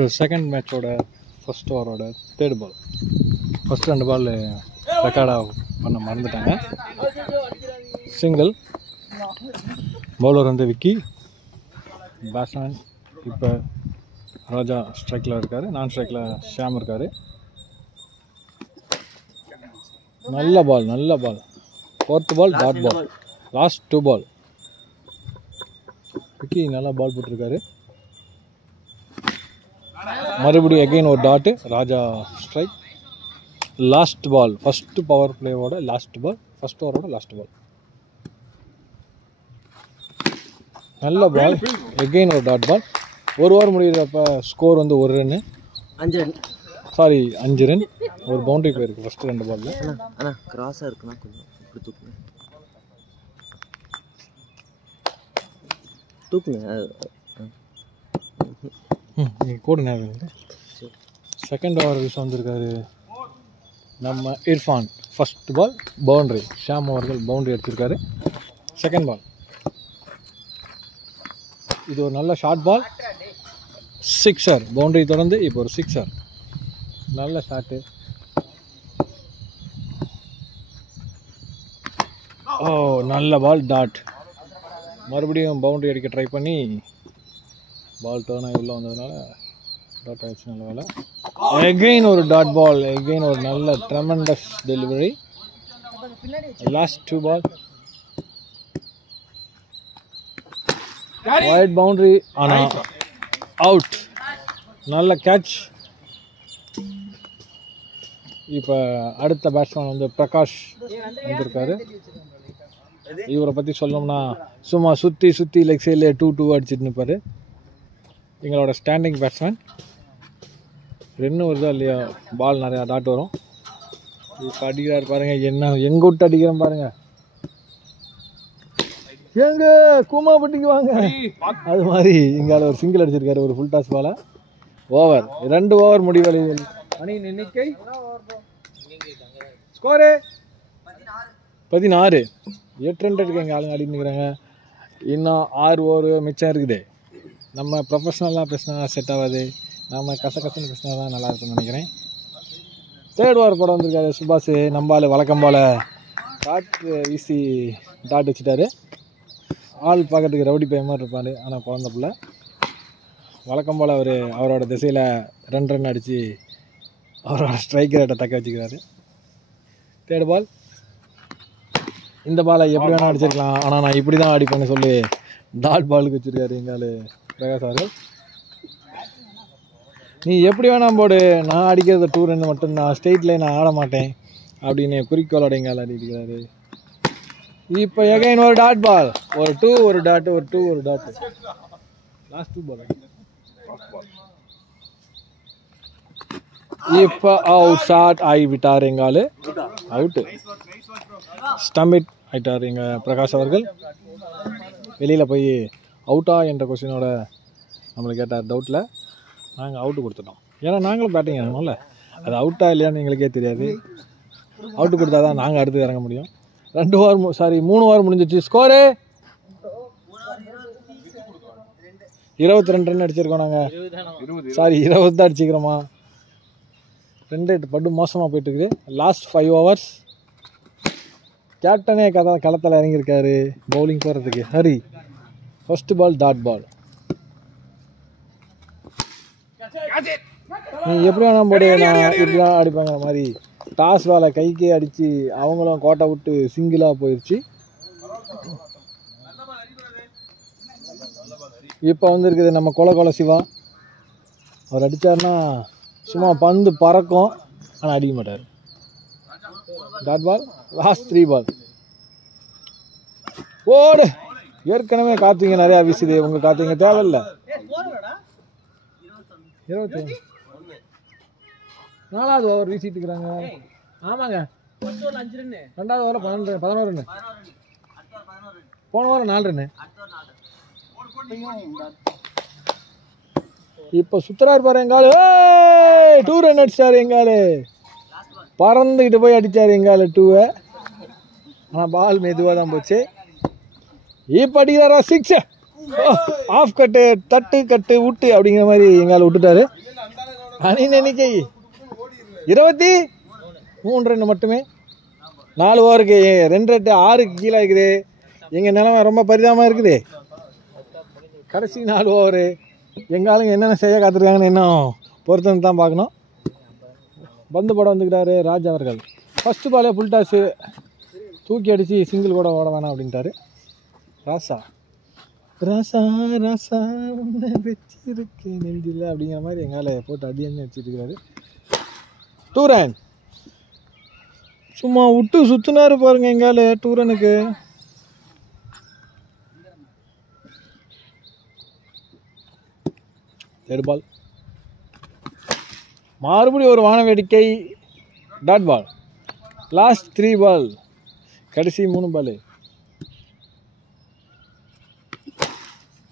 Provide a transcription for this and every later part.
இப்போ செகண்ட் மேட்சோட ஃபர்ஸ்ட் ஓவரோட தேர்ட் பால். ஃபர்ஸ்ட் 2 பால் ரெக்கார்டாக பண்ண மறந்துட்டாங்க. சிங்கிள். பவுலர் வந்து விக்கி, பேட்ஸ்மேன் இப்போ ராஜா ஸ்ட்ரைக்கில் இருக்கார், நான் ஸ்ட்ரைக்கில் ஷாம் இருக்கார். நல்ல பால், நல்ல ball. 4th ball dot ball, last 2 ball. Vicky நல்லா பால் போட்டிருக்காரு. மறுபடியும் அகெயின் ஒரு dot, Raja strike. Last ball, first power பிளேவோட லாஸ்ட் பால், ஃபஸ்ட் ஓவரோட லாஸ்ட் பால். நல்ல பால், எகெயின் ஒரு டாட் பால். ஒரு ஓவர் முடிகிறப்ப ஸ்கோர் வந்து 1 ரன்னு, 5 ரன். ஒரு பவுண்டரி போயிருக்கு ஃபஸ்ட்டு 2 பால்ல. ஆனால் கிராஸாக இருக்குன்னா கொஞ்சம் இப்படி தூக்குங்க நீங்கள் கூட நேரம். செகண்ட் ஓவர் விஷயம் வந்திருக்காரு நம்ம Irfan. First ball boundary, Sham அவர்கள் பவுண்ட்ரி எடுத்திருக்காரு. செகண்ட் பால் இது ஒரு நல்ல ஷார்ட் பால், 6 பவுண்டரி தொடர்ந்து இப்போ ஒரு 6. நல்ல ஷாட்டு. ஓ நல்ல பால், டாட். மறுபடியும் பவுண்டரி அடிக்க ட்ரை பண்ணி பால் டர்ன் ஆகி உள்ளே வந்ததுனால டாட் ஆகிடுச்சு. நல்ல வேலை. எகெயின் ஒரு டாட் பால், எகெயின் ஒரு நல்ல ட்ரெமெண்டஸ் டெலிவரி. லாஸ்ட் 2 பால். வைட் பவுண்டரி, ஆனால் அவுட். நல்ல கேட்ச். இப்போ அடுத்த பேட்ஸ்மேன் வந்து பிரகாஷ் வந்திருக்காரு. இவரை பற்றி சொல்லணும்னா சும்மா சுற்றி லெக் சைடில் 2-2 அடிச்சுட்டு நிற்பார். எங்களோட ஸ்டாண்டிங் பேட்ஸ்மேன். ரன்னு வருதா இல்லையா, பால் நிறையா டாட் வரும். இப்போ அடிக்கிறாரு பாருங்க, என்ன எங்க விட்டு அடிக்கிறேன் பாருங்க. எங்க கூமாப்பட்டிக்கு வாங்க, அது மாதிரி இங்கால ஒரு சிங்கிள் அடிச்சிருக்காரு. ஒரு ஃபுல் டாஸ் பால. ஓவர் 2 ஓவர் முடிவடைவில் அணியின் எண்ணிக்கை ஸ்கோரு 16. 8 ரன் இருக்கு. எங்கள் ஆளுங்க ஆடிட்டு நிற்கிறாங்க. இன்னும் 6 ஓவர் மிச்சம் இருக்குது. நம்ம ப்ரொஃபஷ்னலாக பேசினா செட் ஆகாது, நம்ம கசன்னு பேசினா தான் நல்லா இருக்கும்னு நினைக்கிறேன். தேர்ட் ஓவர் போட வந்திருக்காரு சுபாஷ். நம்பால் வழக்கம் போல் காற்று வீசி டாட் வச்சுட்டாரு. ஆள் பார்க்கறதுக்கு ரவுடி பையன் மாதிரி இருப்பார், ஆனால் குழந்த பிள்ளை. வழக்கம் போல் அவரோட திசையில் 2 ரன் அடித்து அவரோட ஸ்ட்ரைக் ரேட்டை தக்க வச்சுக்கிறாரு. Third ball. இந்த பாலை எப்படி வேணால் அடிச்சிருக்கலாம், ஆனால் நான் இப்படி தான் அடிப்பேன்னு சொல்லி டாட் பாலுக்கு வச்சுருக்காரு எங்கால் பிரகாஷ் அவர்கள். நீ எப்படி வேணாம் போடு, நான் அடிக்கிறது 2 ரன் மட்டும்தான், ஸ்ட்ரெயிட்டில் நான் ஆட மாட்டேன் அப்படின்னு குறிக்கோளோட எங்கால் அடிக்கிறாரு. இப்போ எகைன் ஒரு டாட் பால், ஒரு 2 ஒரு டாட்டு, ஒரு 2 ஒரு டாட்டு. லாஸ்ட் 2 பால். இப்போ அவுட் ஷாட் ஆகி விட்டார் எங்கால். அவுட்டு. ஸ்டம்பிட் ஆகிட்டார் எங்கள் பிரகாஷ் அவர்கள். வெளியில் போய் அவுட்டா என்ற கொஸ்டினோட நம்மளை கேட்டார் டவுட்டில். நாங்கள் அவுட்டு கொடுத்துட்டோம். ஏன்னா நாங்களும் பேட்டிங் இறங்கணும்ல, அது அவுட்டா இல்லையான்னு எங்களுக்கே தெரியாது. அவுட்டு கொடுத்தா தான் நாங்கள் அடுத்து இறங்க முடியும். 3 ஓவர் முடிஞ்சிச்சு. ஸ்கோரு 22 ரன் அடிச்சிருக்கோம் நாங்கள். 20 தான் அடிச்சிக்கிறோமா. 2 பட்டு மோசமாக போயிட்டுருக்குது. Last 5 overs. கேப்டனே களத்தில் இறங்கியிருக்காரு பவுலிங் போடுறதுக்கு. Hari. First ball dot ball. நீ எப்படி வேணாம் போடு, நான் இப்படிலாம் அடிப்பாங்கிற மாதிரி டாஸ் பாலை கைக்கே அடித்து அவங்களும் கோட்டை விட்டு சிங்கிளாக போயிடுச்சு. இப்போ வந்துருக்குது நம்ம கொலை சிவா. அவர் அடித்தார்னா சும்மா பந்து பறக்கும், ஆனால் அடிக்க மாட்டார். Dot ball. Last 3 ball. ஓடு. ஏற்கனவே காத்துங்க நிறையா வீசுது, உங்கள் காத்துங்க தேவையில்லை. 25 4வது ஓவர் வீசிட்டு இருக்கிறாங்க. ஆமாங்க, 2வது ஓவர் 11 ரன்னு. போன ஓவர் 4 ரன்னு. இப்போ சுத்தரா இருப்பாரு எங்காலு. 2 ரன் அடிச்சாரு எங்காலு. பறந்துக்கிட்டு போய் அடித்தார் எங்கால 2. ஆனால் பால் மெதுவாக தான் போச்சு. இப்போ அடிக்கிறாரா 6. ஆஃப் கட்டு தட்டு கட்டு விட்டு அப்படிங்கிற மாதிரி எங்கால விட்டுட்டாரு. அணியின் எண்ணிக்கை 23 ரன் மட்டுமே. 4 ஓவருக்கு 2 ரன் 6க்கு கீழே இருக்குது. எங்கள் நிலைமை ரொம்ப பரிதாபமாக இருக்குது. கடைசி 4 ஓவரு எங்கள் ஆளுங்க என்னென்ன செய்ய காத்திருக்காங்கன்னு இன்னும் பொறுத்து தான் பார்க்கணும். பந்து போட வந்துக்கிறாரு ராஜ் அவர்கள். ஃபஸ்ட்டு பாலே ஃபுல் டாஸு தூக்கி அடித்து சிங்கிள் கூட ஓட வேணாம் அப்படின்ட்டாரு. ராசா ராசா ராசா உன்னை வச்சிருக்கு நெஞ்சில் அப்படிங்கிற மாதிரி எங்கால போட்டு அடியன்னு வச்சுட்டு இருக்கிறாரு. 2 ரன் சும்மா விட்டு சுற்றுனாரு பாருங்க எங்கால 2 ரனுக்கு. தேர்ட் பால் மறுபடியும் ஒரு வான வேடிக்கை. Dot ball. Last 3 ball. கடைசி 3 பால்.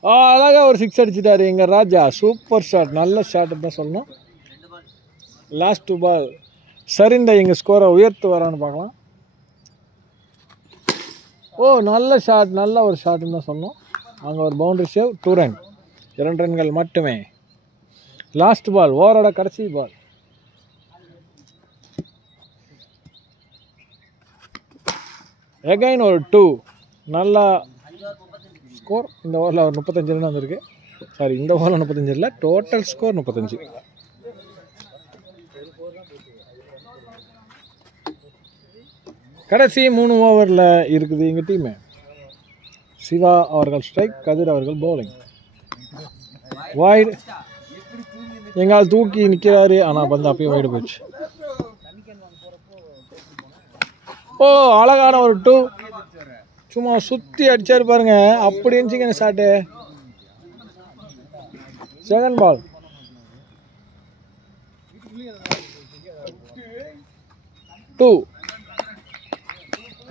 அழகாக ஒரு 6 அடிச்சிட்டாரு எங்கள் ராஜா. Super shot. நல்ல ஷாட்டு தான் சொல்லணும். லாஸ்ட் 2 பால். சரிந்த எங்கள் ஸ்கோரை உயர்த்து வரான்னு பார்க்கலாம். நல்ல ஷாட். நல்ல ஒரு ஷாட்டுன்னு தான் சொல்லணும். அங்கே ஒரு பவுண்டரி சேவ். 2 ரன் 2 ரன்கள் மட்டுமே. Last ball. ஓவரோட கடைசி பால். எகைன் ஒரு 2. நல்லா ஸ்கோர். இந்த ஓவரில் ஒரு 35 ரன் வந்திருக்கு. சாரி, இந்த ஓவரில் 35 இல்லை, டோட்டல் ஸ்கோர் 35. கடைசி 3 ஓவரில் இருக்குது எங்கள் டீமு. சிவா அவர்கள் ஸ்ட்ரைக், கதிர் அவர்கள் பவுலிங். வைடு எங்கால் தூக்கி நிற்கிறாரு. ஆனால் பந்து அப்பயும் வைடு போச்சு. அழகான ஒரு 2. சும்மா சுற்றி அடிச்சாரு பாருங்க. அப்படி இருந்துச்சுங்க ஷாட்டு. Second ball.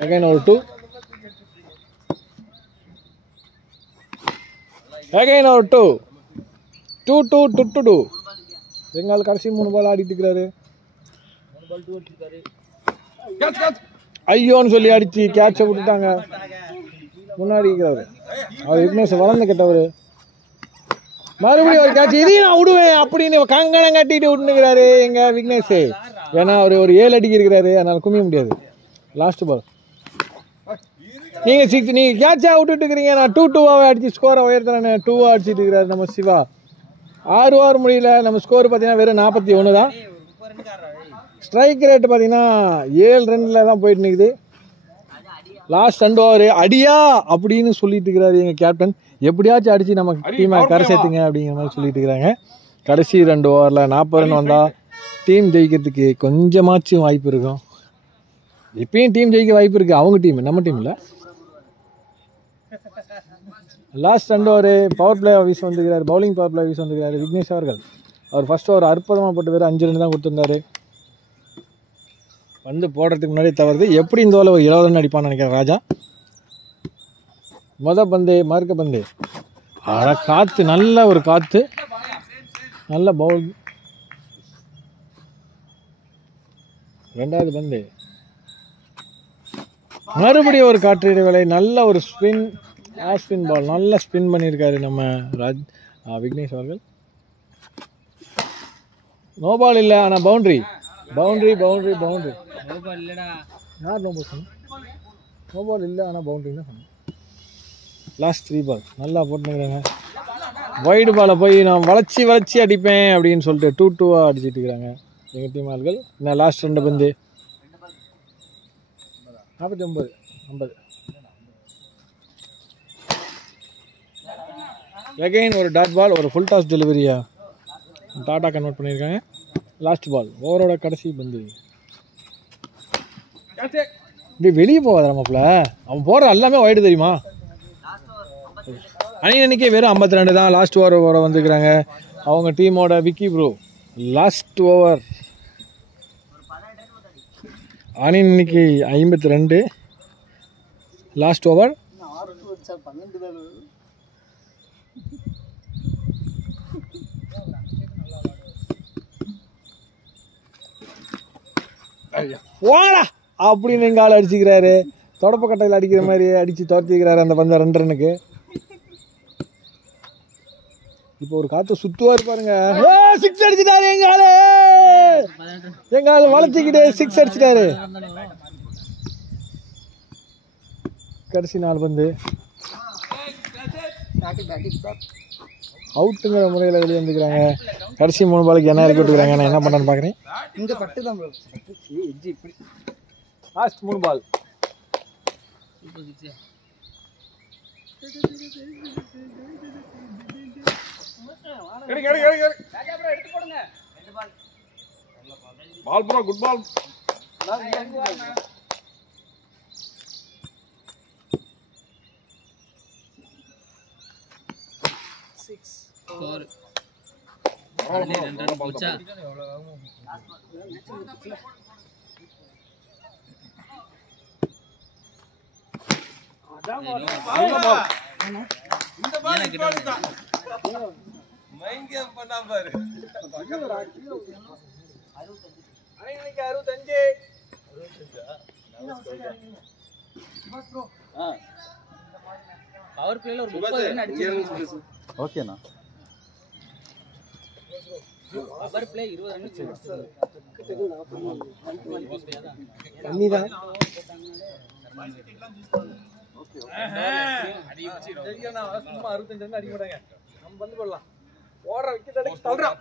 அகைன் ஒரு 2. அகைன் ஒரு 2. 2 எங்கால் கடைசி 3 பால் ஆடிட்டு இருக்கிறாரு. ஐயோன்னு சொல்லி அடிச்சு கேட்சை விட்டுட்டாங்க. முன்னாடி இருக்கிறாரு அவர் விக்னேஷ். வளர்ந்து கெட்டவர். மறுபடியும் ஒரு கேட்ச். இதையும் நான் விடுவேன் அப்படின்னு கங்கணம் கட்டிட்டு விட்டுனுக்கிறாரு எங்க விக்னேஷ். ஏன்னா அவர் ஒரு 7 அடிக்கு இருக்கிறாரு, அதனால குமிய முடியாது. Last ball. நீங்கள் 6 நீங்கள் கேட்சாக விட்டுட்டு இருக்கிறீங்க. நான் 2-2 அடிச்சு ஸ்கோரை உயர்த்துறேன்னு 2 அடிச்சுட்டு இருக்கிறாரு நம்ம சிவா. 6 ஓவர் முடியல. நம்ம ஸ்கோர் பார்த்தீங்கன்னா வெறும் 41 தான். ஸ்ட்ரைக் ரேட்டு பார்த்தீங்கன்னா 7 ரன்னில் தான் போயிட்டு நிற்குது. லாஸ்ட் 2 ஓவர் அடியா அப்படின்னு சொல்லிட்டு இருக்கிறாரு எங்கள் கேப்டன். எப்படியாச்சும் அடித்து நம்ம டீமை கரை சேர்த்துங்க அப்படிங்கிற மாதிரி சொல்லிட்டு இருக்கிறாங்க. கடைசி 2 ஓவரில் 40 ரன் வந்தால் டீம் ஜெயிக்கிறதுக்கு கொஞ்சமாச்சும் வாய்ப்பு இருக்கும். இப்பயும் டீம் ஜெயிக்க வாய்ப்பு இருக்குது. அவங்க டீம், நம்ம டீம் இல்லை. லாஸ்ட் 2 ஓவர் பவர் பிளே வீச வந்துக்கிறார். பவுலிங் பவர் பிளே வீச வந்துக்கிறார் விக்னேஷ் அவர்கள். அவர் ஃபர்ஸ்ட் ஓவர் அற்புதமாக போட்டு வேறு 5 ரன் தான் கொடுத்துருந்தாரு. வந்து போடுறதுக்கு முன்னாடி தவறுது. எப்படி இந்த ஓவர் 20 ரன் அடிப்பான்னு நினைக்கிறேன் ராஜா. பந்து மறுக்க பந்து. காற்று, நல்ல ஒரு காற்று, நல்ல பவுல். 2வது பந்து. மறுபடியும் ஒரு காற்று இடைவேளை. நல்ல ஒரு ஸ்பின், ஆஃப் ஸ்பின் பால். நல்லா ஸ்பின் பண்ணியிருக்காரு நம்ம விக்னேஷ் அவர்கள். நோ பால் இல்லை, ஆனால் பவுண்ட்ரி. Boundary boundary boundary. யார் நோ பால் சொன்ன? நோ பால் இல்லை, ஆனால் பவுண்ட்ரி தான் சொன்னேன். லாஸ்ட் 3 பால் நல்லா போட்டுக்கிறாங்க. வைடு பாலை போய் நான் வளைச்சி அடிப்பேன் அப்படின்னு சொல்லிட்டு 2-2 அடிச்சுட்டு இருக்கிறாங்க எங்கள் டீம் ஆள்கள். நான் லாஸ்ட் 2 பந்து 49 50. அகைன் ஒரு டாட் பால். ஒரு ஃபுல் டாஸ் டெலிவரியா டாட்டா கன்வெர்ட் பண்ணியிருக்காங்க. Last ball. ஓவரோட கடைசி பந்து. இப்படி வெளியே போகாத நம்மள. அவன் போகிற எல்லாமே வைடு தெரியுமா. அன்னைக்கு வெறும் 52 தான். லாஸ்ட் ஓவர் வந்துருக்குறாங்க அவங்க டீமோட விக்கி ப்ரோ. லாஸ்ட் ஓவர் அன்னைக்கு 52. Last over. ஓடா அப்படின்னு எங்க ஆள் அடிச்சுக்கிறாரு. தொடப்ப கட்டையில் அடிக்கிற மாதிரி அடிச்சு துரத்திக்கிறாரு அந்த பந்த 2 ரன்னுக்கு. இப்போ ஒரு காற்று சுற்றுவார் பாருங்க. சிக்ஸ் அடிச்சிட்டாரு எங்க ஆளு வளர்த்திக்கிட்டே சிக்ஸ் அடிச்சிட்டாரு. கடைசி 4 பந்து அவுட்டுங்கிற முறையில் வெளியே வந்துக்கிறாங்க. கடைசி 3 பாலுக்கு என்ன இறக்கி விட்டுக்கிறாங்க. நான் என்ன பண்ணுறேன்னு பார்க்குறேன். இந்த பட்டு தான் last 3 ball. Ball bro, good ball. Power பிளேல ஒரு 30 ரன் அடிச்சு. ஓகேண்ணா. பவர் பிளே 20 ரன் கம்மிதான். சும்மா 65 ரன் அடிக்க மாட்டாங்க. நம்ம வந்து போடலாம். ஓடுற விக்கெட் அடிச்சு தள்ளுறான்.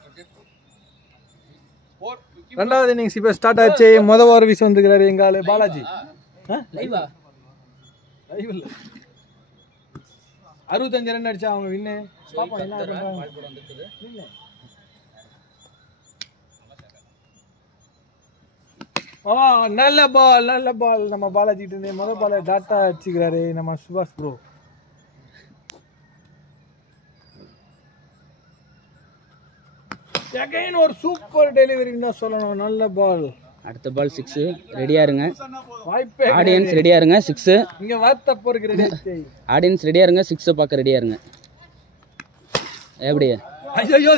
2வது இன்னிங்ஸ் இப்போ ஸ்டார்ட் ஆச்சு. மொதல் ஓவர் வீச வந்துக்கிறாரு எங்க ஆளு பாலாஜி. லைவா லைவ் இல்ல 65 ரன் அடிச்சா அவங்க வின்னு. பாப்போம் என்ன பண்றாங்க. நல்ல பால் நல்ல பால். நம்ம பாலாஜி கிட்ட மொதல் பால் டாட்டா அடிச்சுக்கிறாரு நம்ம சுபாஷ் ப்ரோ. அகைன் ஒரு சூப்பர் டெலிவரின்னு தான் சொல்லணும். நல்ல பால். அடுத்த பால் 6. ரெடியா இருங்க வாய்ப்பே. ஆடியன்ஸ், ரெடியா இருங்க. 6 இங்க வார்த்தை போறதுக்கு. ஆடியன்ஸ் ரெடியா இருங்க. 6 பார்க்க ரெடியா இருங்க. எப்படி? ஐயோ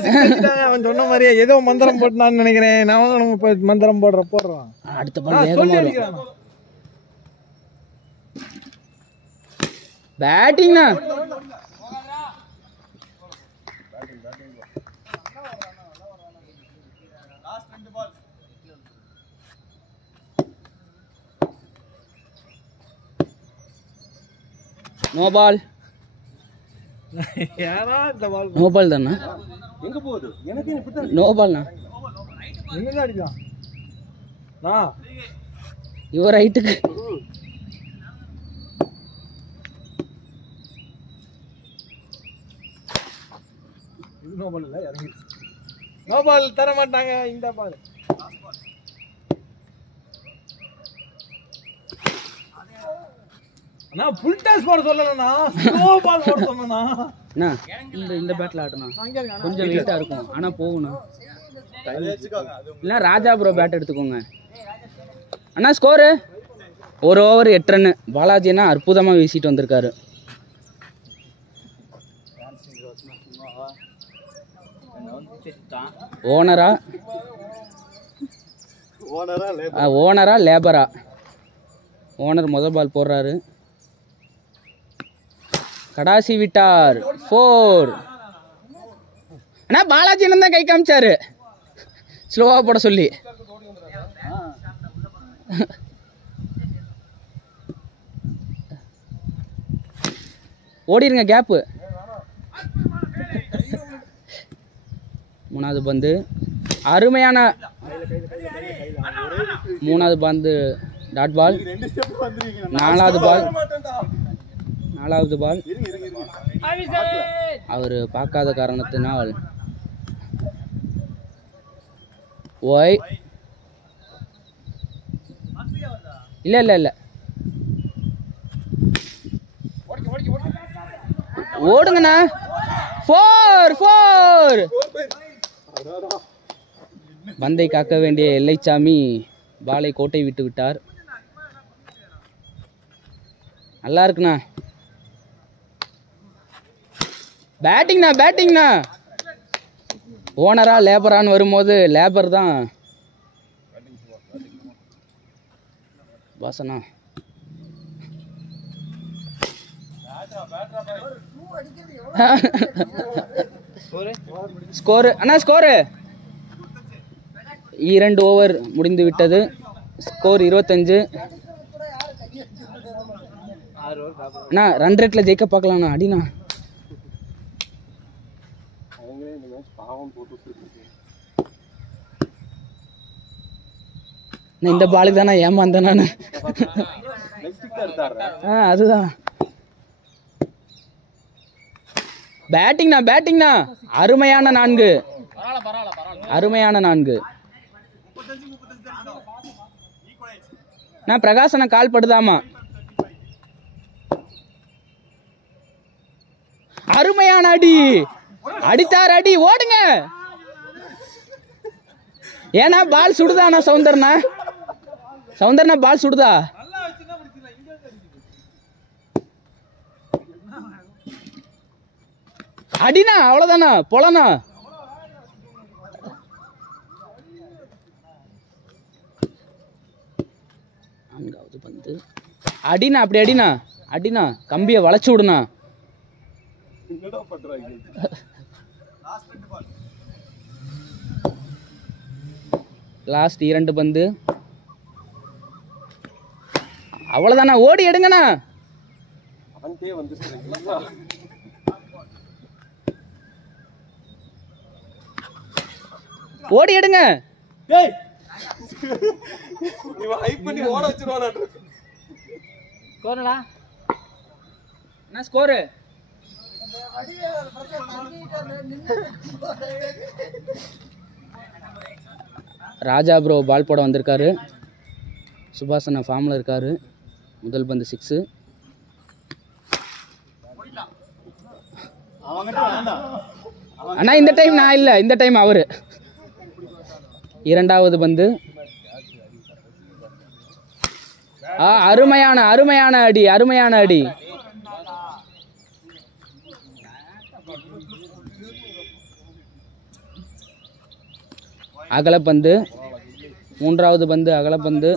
அவன் சொன்ன மாதிரியே ஏதோ மந்திரம் போட்டான்னு நினைக்கிறேன். நான் இப்ப மந்திரம் போடுறான். அடுத்த பால் வேகமா வரும். பேட்டிங்னா நோ பால். யாரா இந்த பால் நோ பால் தானா? எங்க போகுது? எனக்கு இப்படி நோ பால்னா எங்க அடிக்கலாம். நான் இவர் ரைட்டுக்கு. இது நோ பால் இல்ல, இறங்கி. நோ பால் தர மாட்டாங்க. இந்த பால் நான் ஃபுல் டாஸ் போட சொல்லலனா, ஸ்லோ பால் போட சொன்னனா. அண்ணா இந்த பேட்ல ஆடணும். கொஞ்சம் வெயிட்டா இருக்கும் ஆனா போகணும். இல்ல ராஜா ப்ரோ பேட் எடுத்துக்கோங்க. அண்ணா ஸ்கோரு 1 ஓவர் 8 ரன். பாலாஜினா அற்புதமா வீசிட்டு வந்திருக்காரு. ஓனரா லேபரா? ஓனர் முதல் பால் போடுறாரு. கடாசி விட்டார் 4. அண்ணா பாலாஜி தான் கை காமிச்சாரு ஸ்லோவா போட சொல்லி. ஓடிருங்க கேப்பு. 3வது பந்து அருமையான 3வது பந்து டாட் பால். 4வது பால் அவர் பார்க்காத காரணத்தினால் ஓய் இல்ல ஓடுங்கண்ணா. 4 பந்தை காக்க வேண்டிய எல்லைச்சாமி பாலை கோட்டை விட்டு விட்டார். நல்லா இருக்குண்ணா. பேட்டிங்ண்ணா. ஓனரா லேபரான்னு வரும்போது லேபர் தான் வாசனா. ஸ்கோரு அண்ணா ஸ்கோரு 2 ஓவர் முடிந்து விட்டது. ஸ்கோர் 25. அண்ணா ரன் ரேட்ல ஜெயிக்க பார்க்கலாம்ண்ணா. அடிண்ணா இந்த பாலுக்கு தானே ஏமாந்தேன் நான். அதுதான் பேட்டிங்ண்ணா அருமையான 4. அருமையான 4. நான் பிரகாசன கால் படுதாமா. அருமையான அடி அடித்தார். அடி ஓடுங்க. ஏன்னா பால் சுடுதாண்ணா. சவுந்தர்னா பால் சுடுதா. அடினா அவ்வளவுதானா போலனா. நான்காவது பந்து அடினா. அப்படி அடினா கம்பியை வளைச்சு விடுனா. லாஸ்ட் 2 பந்து அவ்வளவுதானா. ஓடி எடுங்கண்ணா. ஓடி எடுங்க. என்ன ஸ்கோரு? ராஜா ப்ரோ பால் போட வந்திருக்காரு. சுபாஷனா ஃபார்மில் இருக்காரு. முதல் பந்து 6. அண்ணா இந்த டைம் நான் இல்லை, இந்த டைம் அவரு. 2வது பந்து அருமையான அடி. அகலப்பந்து. 3வது பந்து அகலப்பந்து.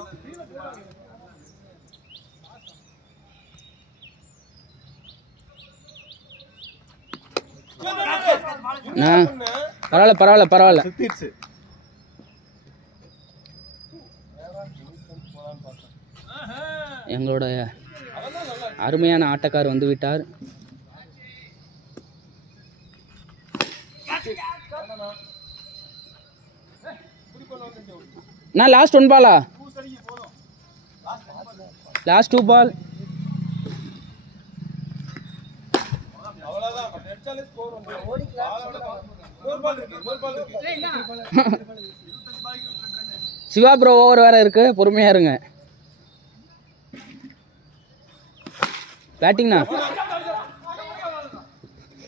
பரவாயில்ல. எங்களுடைய அருமையான ஆட்டக்கார் வந்து விட்டார். நான் லாஸ்ட் 1 பாலா? லாஸ்ட் 2 பால். சிவா ப்ரோ ஓவர் வேற இருக்கு, பொறுமையா இருங்க. பேட்டிங்ண்ணா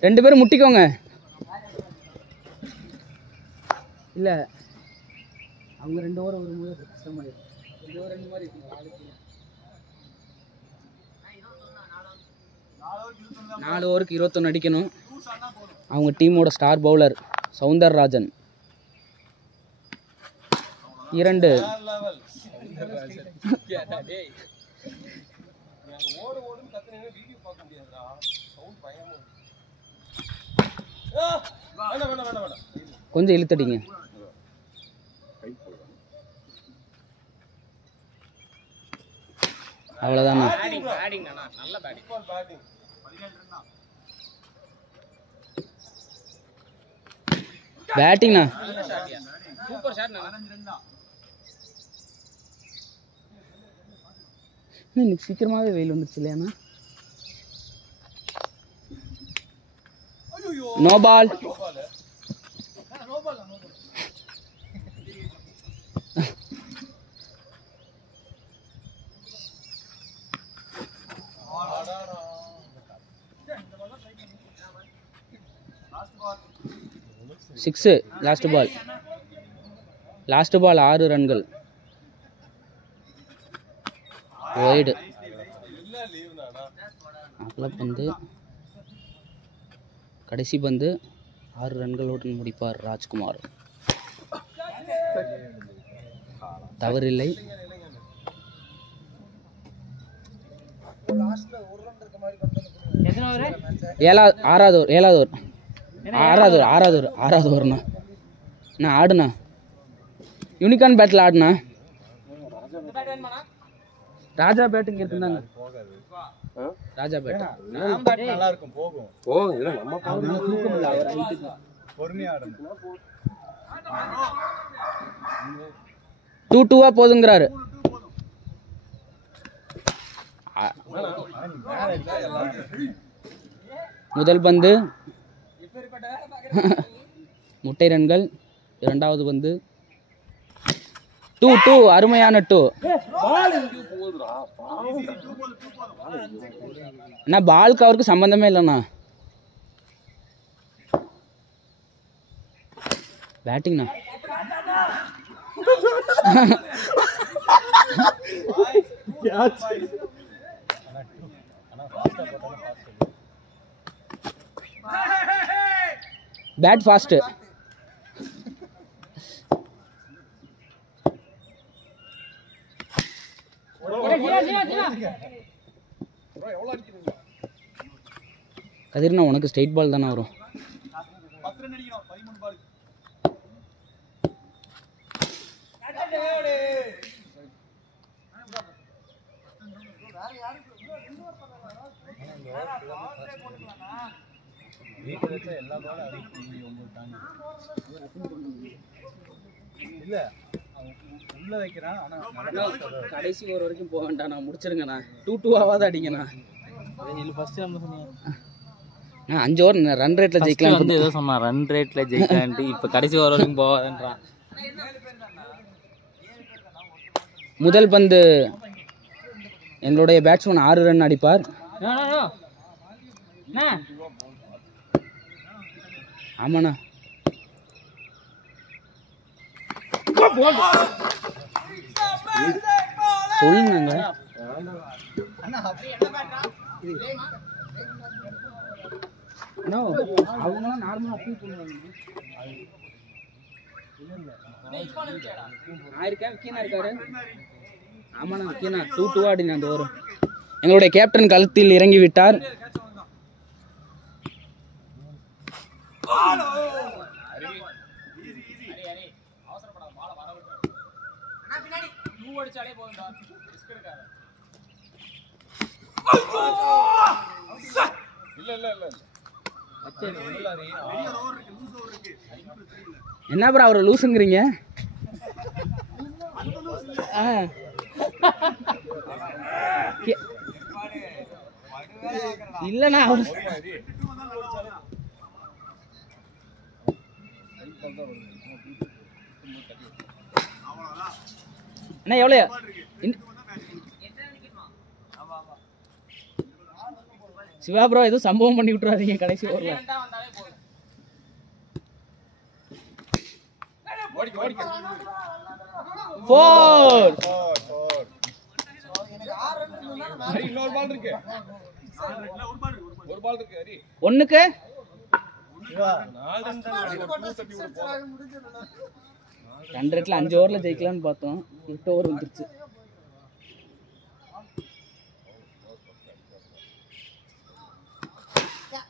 2 பேரும் முட்டிக்கோங்க. இல்ல அவங்க 2 ஓவர் வரும்போது கஷ்டமாயிடும். 2 ஓவர் 2 மாதிரி 4 ஓவருக்கு 21 அடிக்கணும். அவங்க டீமோட ஸ்டார் பவுலர் சவுந்தரராஜன் 2. கொஞ்சம் இழுத்தடிங்க. அவ்வளவுதானா? பேட்டிங்ண்ணா இன்னைக்கு சீக்கிரமாவே வெயில் வந்துருச்சு இல்லையாண்ணா? No ball. Six. Last ball 6 ரன்கள். வைடு. பந்து கடைசி பந்து 6 ரன்களுடன் முடிப்பார் ராஜ்குமார். தவறில்லை. ஏழாவது ஓவர் ஆறாவது ஓவர்ண்ணா. நான் ஆடுண்ணா யூனிகார்ன் பேட்டில் ஆடுண்ணா. ராஜா பேட் இங்கே இருக்குந்தாங்க. ராஜா பேட் நல்லா இருக்கும் போகும். பொறுமையா ஆடணும். 2-2 போதுங்கிறாரு. முதல் பந்து முட்டை ரன்கள். இரண்டாவது பந்து 2-2 அருமையான 2. அண்ணா பாலுக்கு அவருக்கு சம்பந்தமே இல்லைண்ணா. பேட்டிங்ண்ணா. Bad fast. கதிர்னா உனக்கு ஸ்ட்ரைட் பால் தானே வரும். கடைசி ஓவர் வரைக்கும் போக வேண்டாம். நான் முடிச்சிருங்கண்ணா. 2-2 அடிங்கண்ணா. நான் 5 ஓவர் ரன் ரேட்ல ஜெயிக்கலாம் வந்து ஏதோ சொன்னா. ரன் ரேட்ல ஜெயிக்கலான்ட்டு இப்போ கடைசி ஓவர் வரைக்கும் போகாதுன்றான். முதல் பந்து எங்களுடைய பேட்ஸ்மேன் 6 ரன் அடிப்பார். ஆமாண்ணா. சொல்லுங்க. அவங்களாம் நார்மலாக அப்பீல் பண்ணுவாங்க. நான் இருக்கேன், விக்கீனா இருக்காரு. ஆமாண்ணா விக்கீனா 2-2 ஆடினா அந்த ஓவர். எங்களுடைய கேப்டன் களத்தில் இறங்கி விட்டார். என்ன ப்ரோ அவரை லூசுங்கிறீங்க? இல்லண்ணா அவர் அண்ணா எவ்வளோ சிவா ப்ரோ எதுவும் சம்பவம் பண்ணி விட்டுறாதீங்க கடைசி ஓவர்ல. ஒண்ணுக்கு ரன் ரேட்ல 5 ஓவர்ல ஜெயிக்கலாம்னு பார்த்தோம். 8 ஓவர் வந்துருச்சு.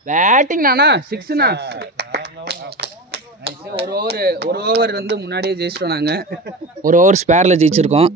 பேட்டிங் நானா 6ண்ணா. ஒரு ஓவர் வந்து முன்னாடியே ஜெயிச்சிட்டோம். நாங்கள் ஒரு ஓவர் ஸ்பேரில் ஜெயிச்சிருக்கோம்.